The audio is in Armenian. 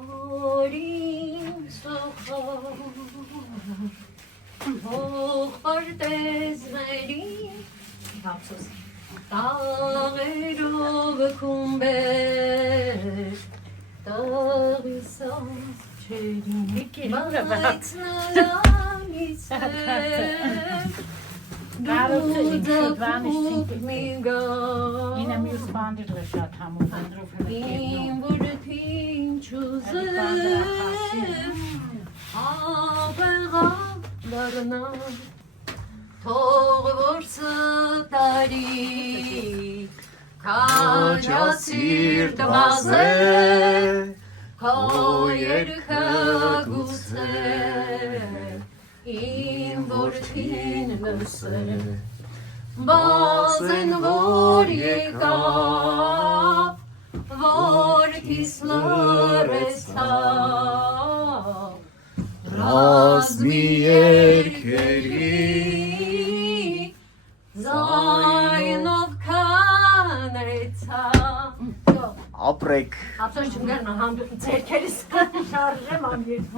Արին սոխար Հող պարտեզների Հապսոս Տաղերով կումբեր Տաղիսած չերին Բայց նրանից է Yine mi yüzbandır Reşat hamur Իմ որդին չուզեմ Ապեղա դարնա Թող որ ստարի Կանյացիր տմազե Քո երկը գուցե Իմ որդին լսե Բազեն որ եկավ Որդիս լրեցավ Ռազմի երկերի Զայնով կանեցավ Ապրեք Ապսոս չունգերն հանդու ձերքերիս շարժեմ ամիրտ